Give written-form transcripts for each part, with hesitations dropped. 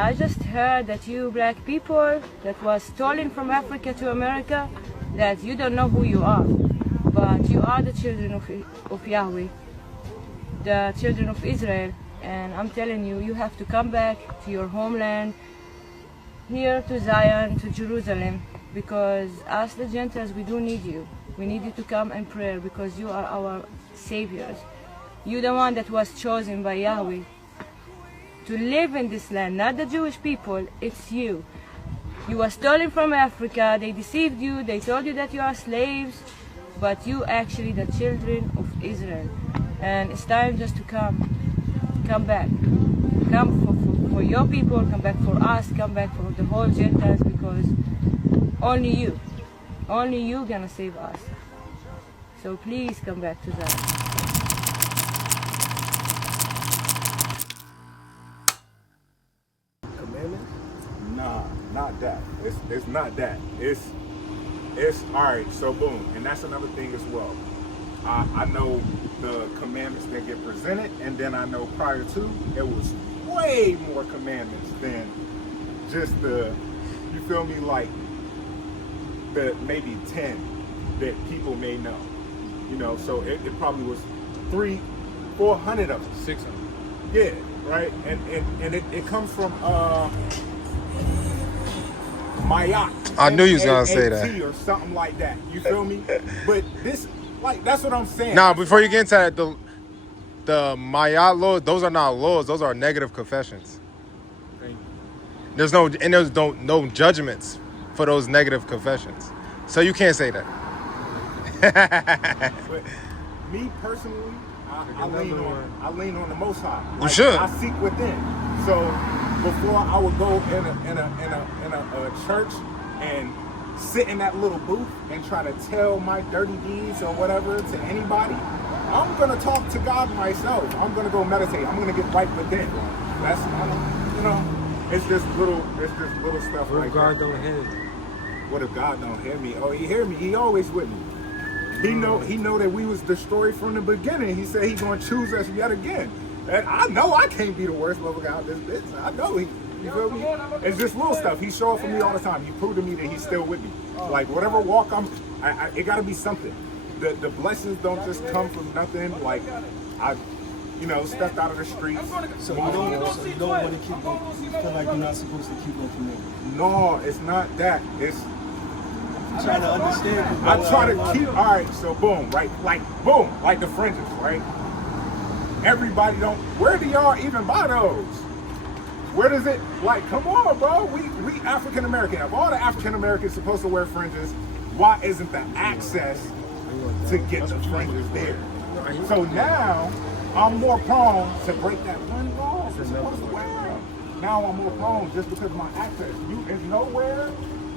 I just heard that you black people that was stolen from Africa to America, that you don't know who you are, but you are the children of Yahweh, the children of Israel. And I'm telling you, you have to come back to your homeland, here to Zion, to Jerusalem, because us the Gentiles, we do need you. We need you to come and pray, because you are our saviors. You're the one that was chosen by Yahweh to live in this land, not the Jewish people, it's you. You were stolen from Africa, they deceived you, they told you that you are slaves, but you actually the children of Israel. And it's time just to come back. Come for your people, come back for us, come back for the whole Gentiles, because only you gonna save us. So please come back to that. Nah, not that. It's not that. It's all right. So boom, and that's another thing as well. I know the commandments that get presented, and then I know prior to it was way more commandments than just the, you feel me, like the maybe 10 that people may know. You know, so it probably was 300-400 of them. 600. Yeah, right. And it comes from Mayat. I knew you was gonna say that. Or something like that. You feel me? But this, like, that's what I'm saying. Nah, before you get into that, the Mayat laws, those are not laws. Those are negative confessions. There's no judgments for those negative confessions. So you can't say that. But me personally, I lean on the Most High. You should. I seek within. So before I would go in a church and sit in that little booth and try to tell my dirty deeds or whatever to anybody, I'm gonna talk to God myself. I'm gonna go meditate. I'm gonna get right within. That's, you know, it's just little stuff like that. What if God don't hear me? What if God don't hear me? Oh, he hear me. He always with me. He know that we was destroyed from the beginning. He said he's gonna choose us yet again. And I know I can't be the worst motherfucker out this bitch. I know he. You feel me? It's just little stuff. He show up for me all the time. He proved to me that he's still with me. Like whatever walk it gotta be something. The blessings don't just come from nothing. Like I, stepped out of the streets. So you don't want to keep going. You feel like you're not supposed to keep on committing. No, it's not that. It's I'm trying to understand. I try to keep. All right, so boom, right? Like boom, like the fringes, right? Everybody don't. Where do y'all even buy those? Where does it, like, come on, bro. We African American. If all the African Americans supposed to wear fringes, why isn't the access to get the fringes there? So now I'm more prone to break that one law. You're supposed to wear them. Now I'm more prone just because of my access. There's nowhere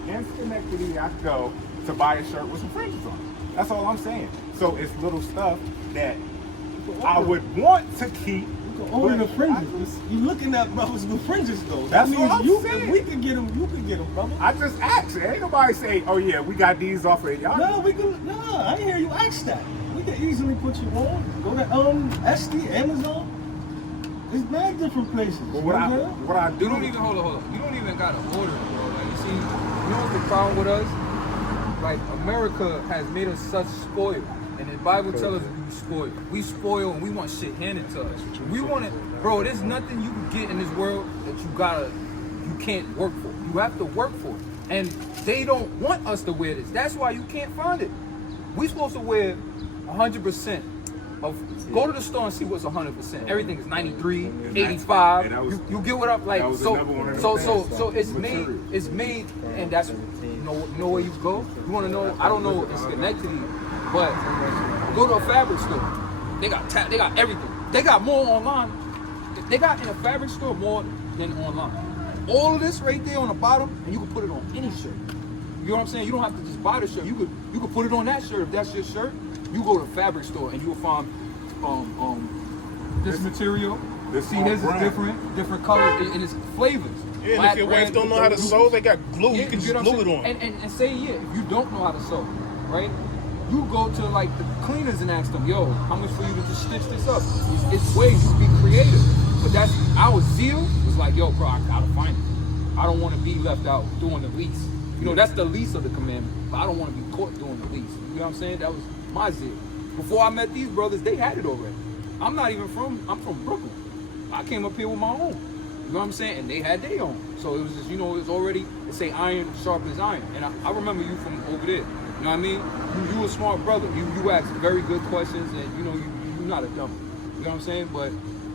in Schenectady I could go to buy a shirt with some fringes on it. That's all I'm saying. So it's little stuff that I would want to keep. Only the fringes. You looking at brothers with fringes though. That's that what I'm means saying. we can get them. You can get them, brother. I just asked. Ain't nobody say, "Oh yeah, we got these off of y'all." No, we can. No, I didn't hear you ask that. We can easily put you on. Go to SD, Amazon. There's mad different places. But what I do? You don't even hold on. You don't even gotta order it, bro. Like you see, you know what's the problem with us? Like America has made us such spoiled. And the Bible tells us we spoil. We spoil and we want shit handed to us. We want it, bro. There's nothing you can get in this world that you can't work for. You have to work for it. And they don't want us to wear this. That's why you can't find it. We're supposed to wear 100% of. Go to the store and see what's 100%. Everything is 93, 85. You get what I'm like. So it's made. It's made, and that's know where you go. You want to know? I don't know. It's connected to you. But go to a fabric store. They got everything. They got more online. They got in a fabric store more than online. All of this right there on the bottom, and you can put it on any shirt. You know what I'm saying? You don't have to just buy the shirt. You could put it on that shirt if that's your shirt. You go to a fabric store and you'll find this material. See, this is different colors and it's flavors. Yeah, and if your wife don't know how to sew, they got glue. You can just glue it on. And say if you don't know how to sew, right? You go to like the cleaners and ask them, yo, how much for you to just stitch this up? It's ways you can be creative. But that's our zeal was was like, yo, bro, I gotta find it. I don't want to be left out doing the least. You know, that's the least of the commandment, but I don't want to be caught doing the least. You know what I'm saying? That was my zeal. Before I met these brothers, they had it already. I'm from Brooklyn. I came up here with my own. You know what I'm saying? And they had their own. So it was just, you know, it was already, they say iron sharp as iron. And I remember you from over there. You know what I mean? You a smart brother. You ask very good questions, and you know, you're not a dummy. You know what I'm saying? But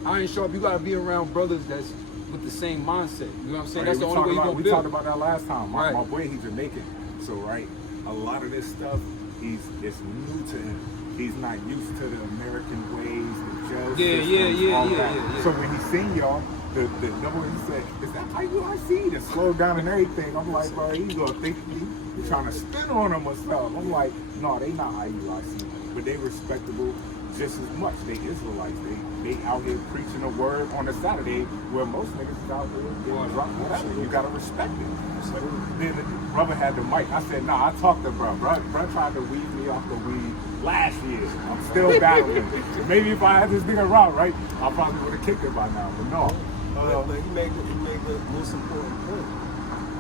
iron sharp, you gotta be around brothers that's with the same mindset. You know what I'm saying? Right, That's the only way you're gonna we build. talked about that last time. My Right. boy, he's Jamaican. So, right, a lot of this stuff, it's new to him. He's not used to the American ways, the jail systems, all that. Yeah. So when he seen y'all, the number he said, is that IUIC? To slow down and everything. I'm like, bro, he's gonna think me trying to spin on him or something. I'm like, no, they not IUIC, but they respectable just as much. They Israelites. They out here preaching the word on a Saturday where most niggas is out there getting drunk, whatever. You gotta respect it. So then the brother had the mic. I said, nah, I talked to bro. Bro tried to weed me off the weed last year. I'm still battling. Maybe if I had this nigga around, right, I probably would have kicked it by now. But no. But he made the most important point.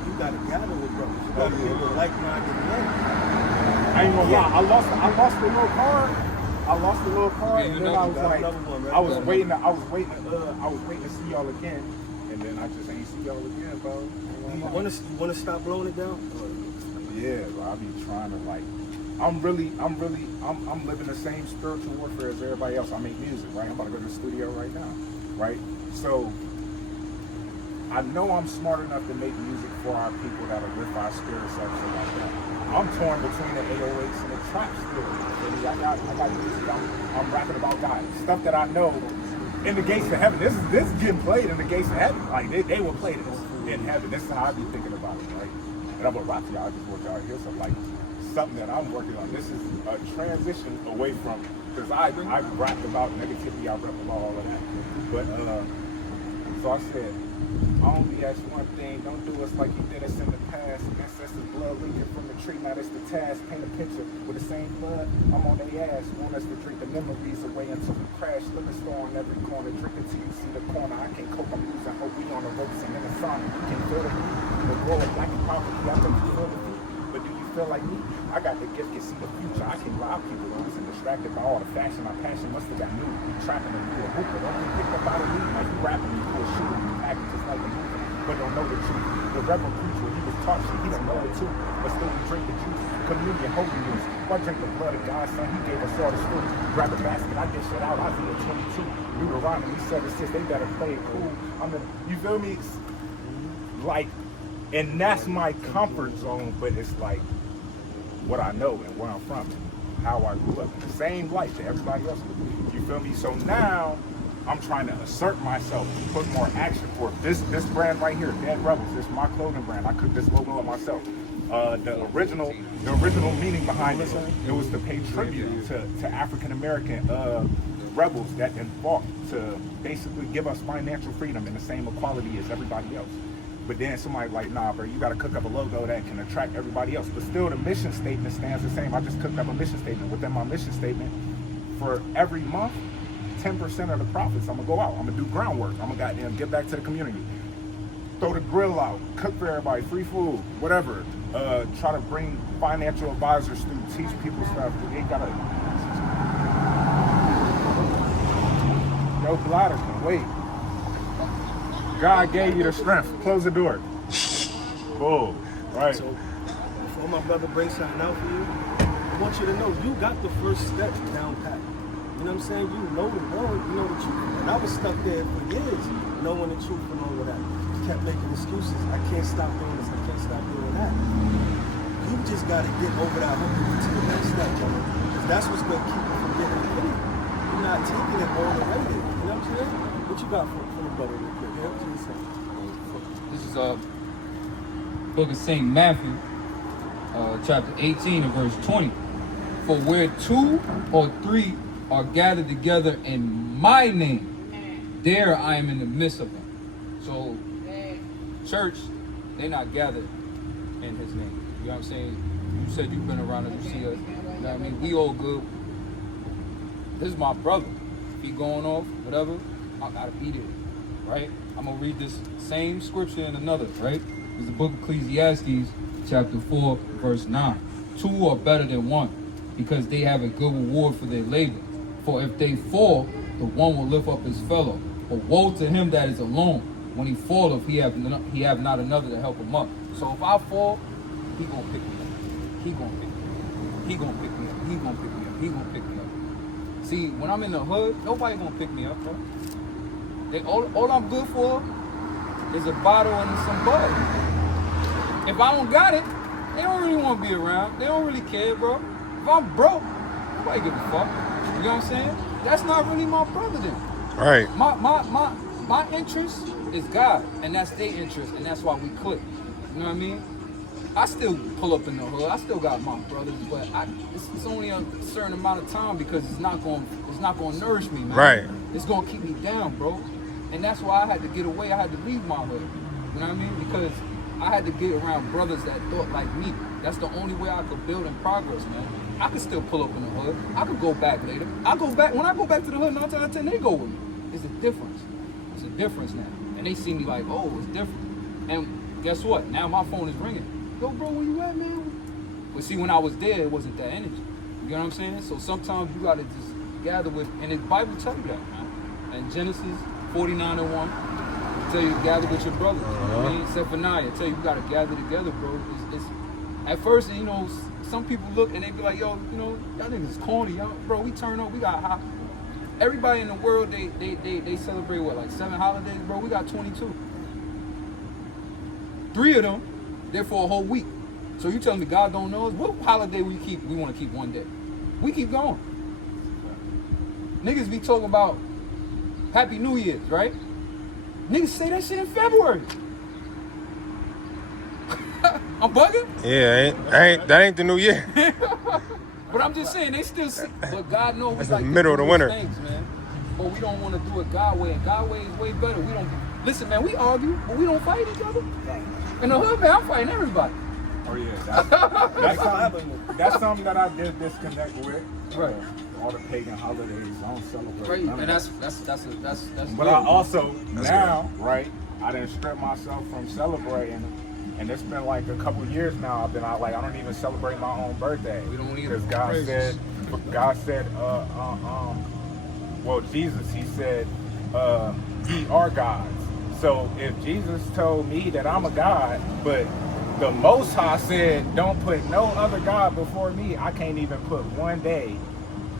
You gotta gather with brothers. You gotta get with like-minded men. I ain't gonna lie. I lost the little card. And then I was like, I was waiting to see y'all again, and then I just ain't see y'all again, bro. You wanna stop blowing it down? Yeah, bro. I be trying to like. I'm living the same spiritual warfare as everybody else. I make music, right? I'm about to go to the studio right now, right? So I know I'm smart enough to make music for our people that'll lift our spirits up, shit like that. I'm torn between the 808s and the trap still. I got music. I'm rapping about God, stuff that I know in the gates of heaven. This is getting played in the gates of heaven. Like they will play this in heaven. This is how I be thinking about it, right? And I'm gonna rap to y'all. I just want y'all to hear something that I'm working on. This is a transition away from, because I rapped about negativity, I rap about all of that. But so I said, I only ask one thing, don't do us like you did us in the past. Ancestors' blood leaking from the tree, now that's the task. Paint a picture with the same blood, I'm on their ass. Want us to drink the memories away until we crash. Liquor store on every corner, drink it till you see the corner. I can't cope, I'm losing hope, we on the ropes and in the sun. You can feel the heat, the glow of black and poverty, I think you feel the heat. But do you feel like me? I got the gift to see the future. I can rob people. I wasn't distracted by all the fashion. My passion must have got new. We trapping and you a hooper. Don't be picked up by the lead. Like you rapping, you a shooter. You acting just like a movie, but don't know the truth. The rebel preacher, he was taught shit. He don't know it too. But still we drink the juice. Communion, holy news. Why drink the blood of God's son? He gave us all the fruit. Grab a basket. I get shit out. Isaiah 22. Deuteronomy 7:6. They better play it cool. You feel me? Like, and that's my comfort zone, but it's like what I know and where I'm from and how I grew up. The same life that everybody else would. You feel me? So now I'm trying to assert myself, put more action for it. This brand right here, Dead Rebels, this is my clothing brand. I cooked this logo up myself. The original meaning behind it was to pay tribute to African American rebels that then fought to basically give us financial freedom and the same equality as everybody else. But then somebody like, nah, bro, you got to cook up a logo that can attract everybody else. But still, the mission statement stands the same. I just cooked up a mission statement. Within my mission statement, for every month, 10% of the profits, I'm going to go out. I'm going to do groundwork. I'm going to goddamn give back to the community. Throw the grill out, cook for everybody, free food, whatever. Try to bring financial advisors through, teach people stuff. They got to... Yo, bladder can wait. God gave you the strength. Close the door. Boom. Right. So, before my brother brings something out for you, I want you to know you got the first step down pat. You know what I'm saying? You know the word, you know the truth. And I was stuck there for years, knowing the truth and all of that. Kept making excuses. I can't stop doing this. I can't stop doing that. You just got to get over that hump and get to the next step, brother. Because that's what's going to keep you from getting paid. You're not taking it all the way there. You know what I'm saying? What you got for the brother real quick? This is book of St. Matthew, chapter 18 and verse 20. For where 2 or 3 are gathered together in my name, there I am in the midst of them. So, church, they're not gathered in his name. You know what I'm saying? You said you've been around us, you see us. You know what I mean? We all good. This is my brother. If he going off, whatever, I gotta be there. right? I'm going to read this same scripture in another, right? It's the book of Ecclesiastes, chapter 4, verse 9. 2 are better than 1, because they have a good reward for their labor. For if they fall, the one will lift up his fellow. But woe to him that is alone. When he falleth, he have not another to help him up. So if I fall, he gonna pick me up. He gonna pick me up. He gonna pick me up. He gonna pick me up. He gonna pick me up. See, when I'm in the hood, nobody gonna pick me up, bro. All I'm good for is a bottle and some bud. If I don't got it, they don't really want to be around. They don't really care, bro. If I'm broke, nobody give a fuck. You know what I'm saying? That's not really my brother then. Right. My interest is God, and that's their interest, and that's why we click. You know what I mean? I still pull up in the hood. I still got my brothers, but it's only a certain amount of time because it's not going to nourish me, man. Right. It's going to keep me down, bro. And that's why I had to get away. I had to leave my hood. You know what I mean? Because I had to get around brothers that thought like me. That's the only way I could build in progress, man. I could still pull up in the hood. I could go back later. When I go back to the hood, 9 times out of 10, they go with me. It's a difference. It's a difference now. And they see me like, oh, it's different. And guess what? Now my phone is ringing. Yo, bro, where you at, man? But see, when I was there, it wasn't that energy. You know what I'm saying? So sometimes you gotta just gather with, and the Bible tell you that, man. And Genesis 49:1 tell you to gather with your brothers. You know what I mean? Zephaniah tell you gotta gather together, bro. It's at first, you know, some people look and they be like, yo, you know, y'all niggas is corny, y'all, bro. We turn up, we got hot. Everybody in the world, they celebrate what, like 7 holidays, bro? We got 22. 3 of them, they're for a whole week. So you telling me God don't know us? What holiday we want to keep one day? We keep going. Niggas be talking about Happy New Year's, right? Niggas say that shit in February. I'm bugging? Yeah, that ain't the new year. But I'm just saying, they still see. But God knows we That's like the middle of the winter. Things, man. But we don't want to do it God way. And God way is way better. We don't listen, man. We argue, but we don't fight each other. In the hood, man, I'm fighting everybody. Oh yeah, that's something that I did disconnect with. Right. All the pagan holidays, I don't celebrate. Right. None And of that's. But good. I also now, right? I didn't strip myself from celebrating, and it's been like a couple years now. I've been out like I don't even celebrate my own birthday. We don't either. Because God said, well, Jesus, he said, ye are gods. So if Jesus told me that I'm a god, but the Most High said, don't put no other God before me, I can't even put one day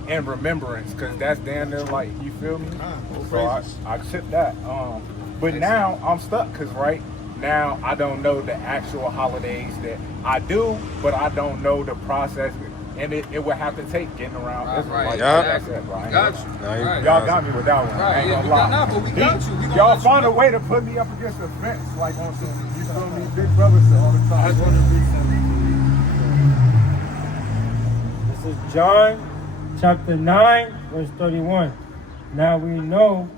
in remembrance, because that's damn near like, you feel me? So I accept that. But now I'm stuck, because right now I don't know the actual holidays that I do, but I don't know the process. And it would have to take getting around Israelites. Yeah. Got you. Y'all got me with that one. I ain't gonna lie. But we got you. We Y'all find a way to put me up against the fence, like on some, you feel me, big brothers all the time. This is John chapter 9, verse 31. Now we know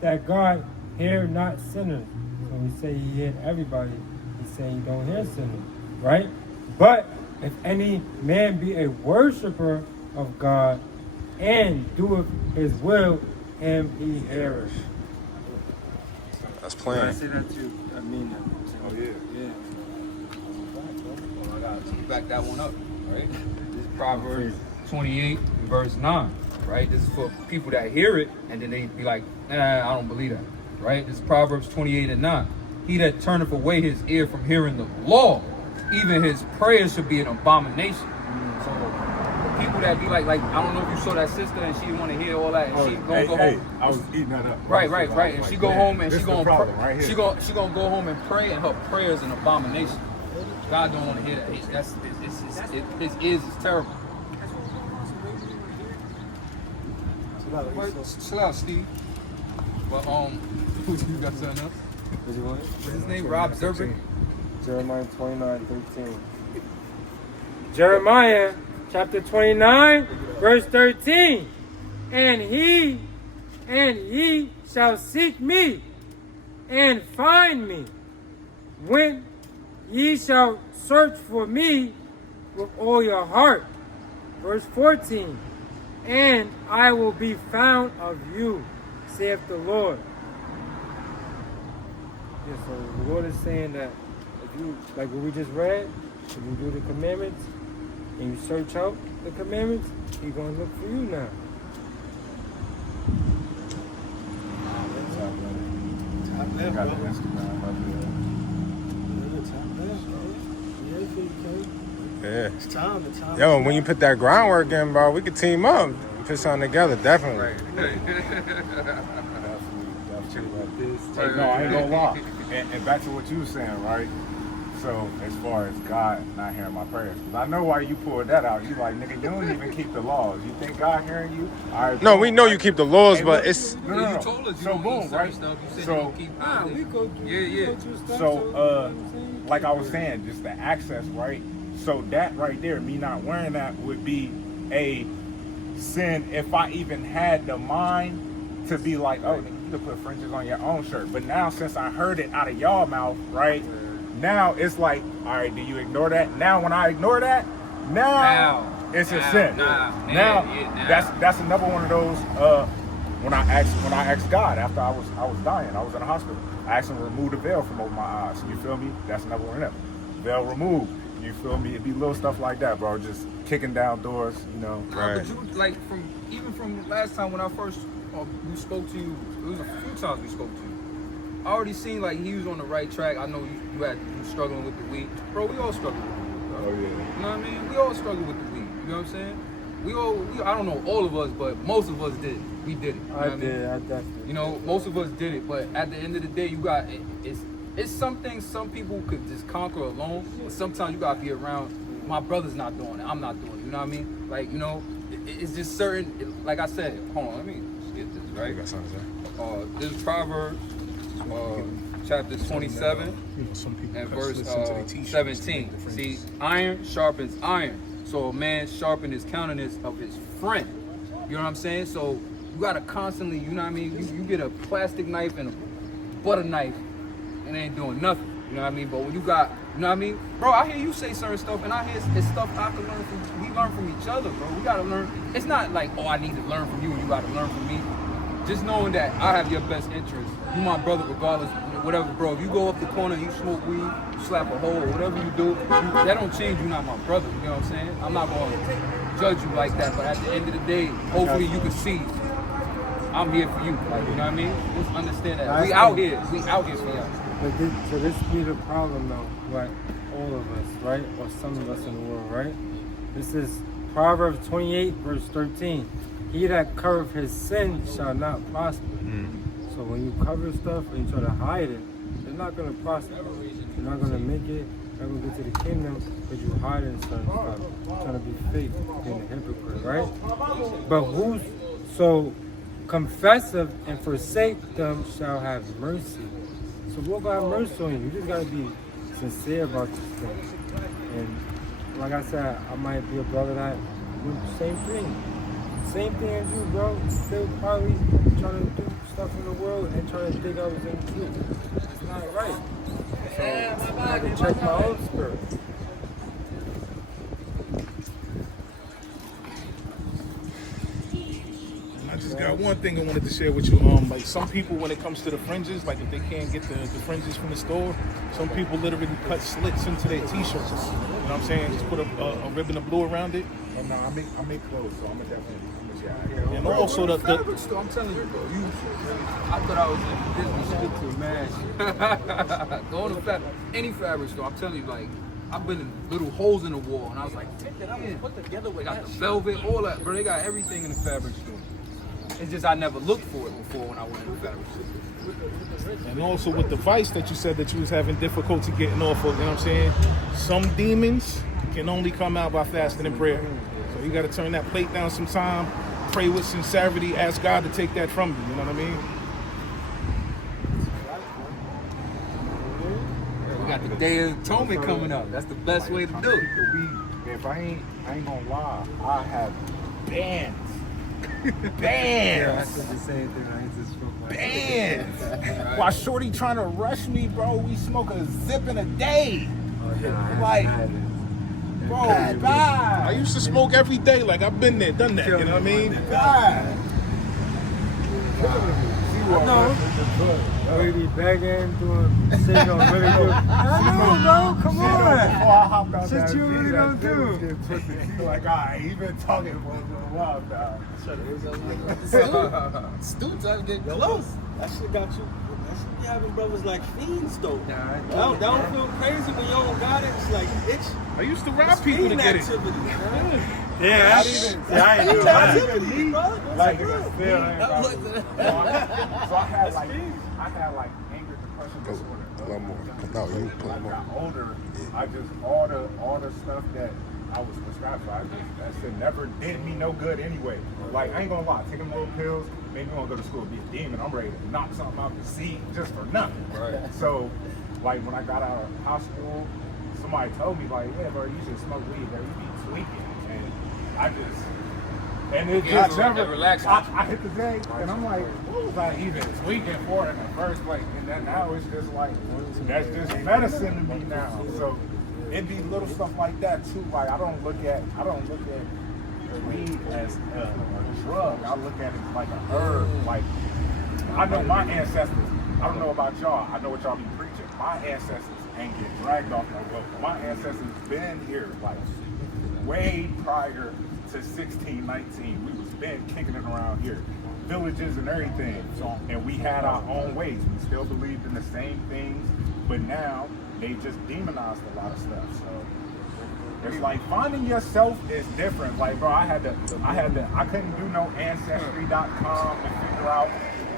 that God hear not sinners. So we say he hear everybody. He say he don't hear sinners, right? But if any man be a worshiper of God and doeth his will, him he heareth. That's I plain. say that too. I mean that. Oh yeah. Yeah. Well, I gotta back that one up, right? This is Proverbs 28, verse 9, right? This is for people that hear it and then they be like, nah, I don't believe that, right? This is Proverbs 28 and 9. He that turneth away his ear from hearing the law, even his prayers should be an abomination. So the people that be like I don't know if you saw that sister and she didn't want to hear all that, and she gonna go home. I was eating that up. Right. And she go home and she gonna right she gonna go home and pray, and her prayers an abomination. God don't want to hear that. His ears is terrible. Chill out, Steve. But who you got something else? What's his name? Rob Zerbick. Jeremiah 29:13. Jeremiah chapter 29, verse 13. And ye shall seek me and find me when ye shall search for me with all your heart. Verse 14. And I will be found of you, saith the Lord. Yeah, so the Lord is saying that if you, like what we just read, if you do the commandments and you search out the commandments, He's going to look for you now. Top left, Got bro. the Instagram up Top left, bro. Yeah, if you can. Yeah. It's time. The time. Yo, and when you put that groundwork in, bro, we could team up. Put something together, definitely. Hey, no, I ain't gonna lie. And back to what you were saying, right? So as far as God not hearing my prayers, because I know why you pulled that out. You like, nigga, you don't even keep the laws. You think God hearing you? All right, No, boom, we know right? you keep the laws, Hey, but look, it's no. You told us you So don't boom, eat right? certain stuff. You said So- you don't keep Nah, we go through. Yeah, yeah. We go through stuff, So, like I was saying, just the access, right? So that right there, me not wearing that would be a sin if I even had the mind to be like, oh, nigga, you could put fringes on your own shirt. But now, since I heard it out of y'all mouth, right? Now it's like, all right, do you ignore that? Now when I ignore that, now it's a sin. Now, That's another one of those. When I asked God after I was dying, I was in the hospital. I asked Him to remove the veil from over my eyes. You feel me? That's another one of them. Veil removed. You feel me? It'd be little stuff like that, bro. Just kicking down doors, you know. But you, like, from last time when I first we spoke to you, it was a few times we spoke to you. I already seen like he was on the right track. I know you struggling with the weed, bro. We all struggle with the weed, bro. Oh yeah. You know what I mean? We all struggle with the weed. You know what I'm saying? I don't know all of us, but most of us did. We did it. You know what I did. I definitely. You know, most of us did it, but at the end of the day, you got it's some things some people could just conquer alone, but sometimes you gotta be around. My brother's not doing it. I'm not doing it. You know what I mean? Like, you know, it's just certain. Like I said, hold on, let me just get this right. This is Proverbs, chapter 27 and verse 17. See, iron sharpens iron, so a man sharpens his countenance of his friend. You know what I'm saying? So you gotta constantly, you know what I mean? You get a plastic knife and a butter knife, and it ain't doing nothing. You know what I mean? But when you got, you know what I mean? Bro, I hear you say certain stuff, and I hear it's stuff I can learn from. We learn from each other, bro. We gotta learn. It's not like, oh, I need to learn from you, and you gotta learn from me. Just knowing that I have your best interest. You my brother, regardless, whatever, bro. If you go up the corner and you smoke weed, you slap a hole, whatever you do, that don't change you not my brother. You know what I'm saying? I'm not gonna judge you like that, but at the end of the day, hopefully you can see I'm here for you. Like, you know what I mean? Just understand that. We out here for y'all. But this be the problem though, like all of us, right? Or some of us in the world, right? This is Proverbs 28, verse 13. He that covereth his sin shall not prosper. So when you cover stuff and you try to hide it, you're not going to prosper. You're not going to make it. You're not going to get to the kingdom because you hiding certain stuff. You're trying to be fake, being a hypocrite, right? But so confesseth and forsake them shall have mercy. So we're going to have mercy on you. You just got to be sincere about these things. And like I said, I might be a brother that do the same thing. Same thing as you, bro. Still probably trying to do stuff in the world and trying to dig out what's in the truth. It's not right. So I have to check my own spirit. I just got one thing I wanted to share with you. Like some people, when it comes to the fringes, like if they can't get the fringes from the store, some people literally cut slits into their t-shirts. You know what I'm saying? Just put a ribbon of blue around it. Oh, no, I make clothes, so I'm definitely. And also the fabric store, I'm telling you, bro. I thought I was in business too, man. Going to any fabric store, I'm telling you, like, I've been in little holes in the wall, and I was like, put together. They got the velvet, all that, bro. They got everything in the fabric store. It's just I never looked for it before when I went in the fabric store. And also with the vice that you said that you was having difficulty getting off of, you know what I'm saying? Some demons can only come out by fasting and prayer. So you got to turn that plate down sometime, pray with sincerity, ask God to take that from you, you know what I mean? We got the Day of Atonement coming up. That's the best way to do it. If I ain't gonna lie, I have bands. Yeah, I said the same thing. I used to smoke my Bands. While Shorty trying to rush me, bro, we smoke a zip in a day. Like, bro, God. I used to smoke every day, like I've been there, done that, you know what I mean? God. are. No. We be begging, doing signal really good. I know, bro. Come Before I hopped out Shit that you really beat, don't that shit was do. getting twisted. He like, I ain't even talking for a little while now. Stu trying to get Yo, close. that shit got you. That shit be having brothers like fiends though. Nah, That don't feel crazy when you don't got it. It's like it's I used to rob people to fiend get it. activity, man. Yeah, I ain't Fiend doing that. activity, bro. Like, What's up, still bro? ain't about it. So I had like anger depression disorder. A lot more. No, you When put I more. got older, I just all the stuff that I was prescribed for, that shit never did me no good anyway. Like, I ain't gonna lie, taking little pills made me wanna go to school, be a demon. I'm ready to knock something out the seat just for nothing. Right. So, like, when I got out of high school, somebody told me, like, yeah, bro, you should smoke weed, bro, you be tweaking. And I just, and it Yeah, just never, it relaxed you. I hit the day, and I'm like, what was I even tweaking for in the first place? And then now it's just like, that's just medicine to me now. So it'd be little stuff like that too. Like I don't look at weed as a drug. I look at it like a herb. Like I know my ancestors. I don't know about y'all. I know what y'all be preaching. My ancestors ain't get dragged off no boat. My ancestors been here like way prior to 1619. We was been kicking it around here. Villages and everything. And we had our own ways. We still believed in the same things, but now they just demonized a lot of stuff. So it's like finding yourself is different. Like bro, I couldn't do no ancestry.com and figure out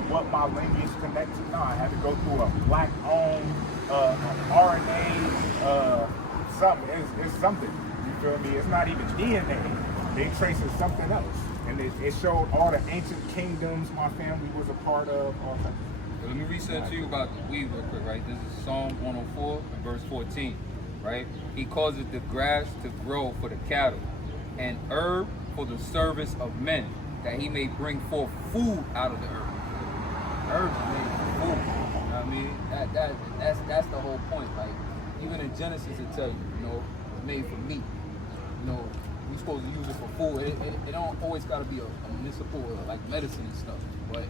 what my lineage connects to. No, I had to go through a black owned RNA something. It's something. You feel me? It's not even DNA. They tracing something else. And it showed all the ancient kingdoms my family was a part of. All that. Let me research to you about the weed real quick, right? This is Psalm 104 and verse 14, right? He causes the grass to grow for the cattle and herb for the service of men, that he may bring forth food out of the earth. Herbs is made for food. You know what I mean? That's the whole point. Like, even in Genesis it tells you, it's made for meat. We're supposed to use it for food. It don't always got to be a municipal or like medicine and stuff. But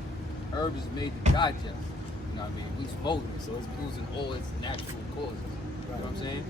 herbs is made to digest. You know what I mean? We smoking it, so it's losing all its natural causes. You know what I'm saying?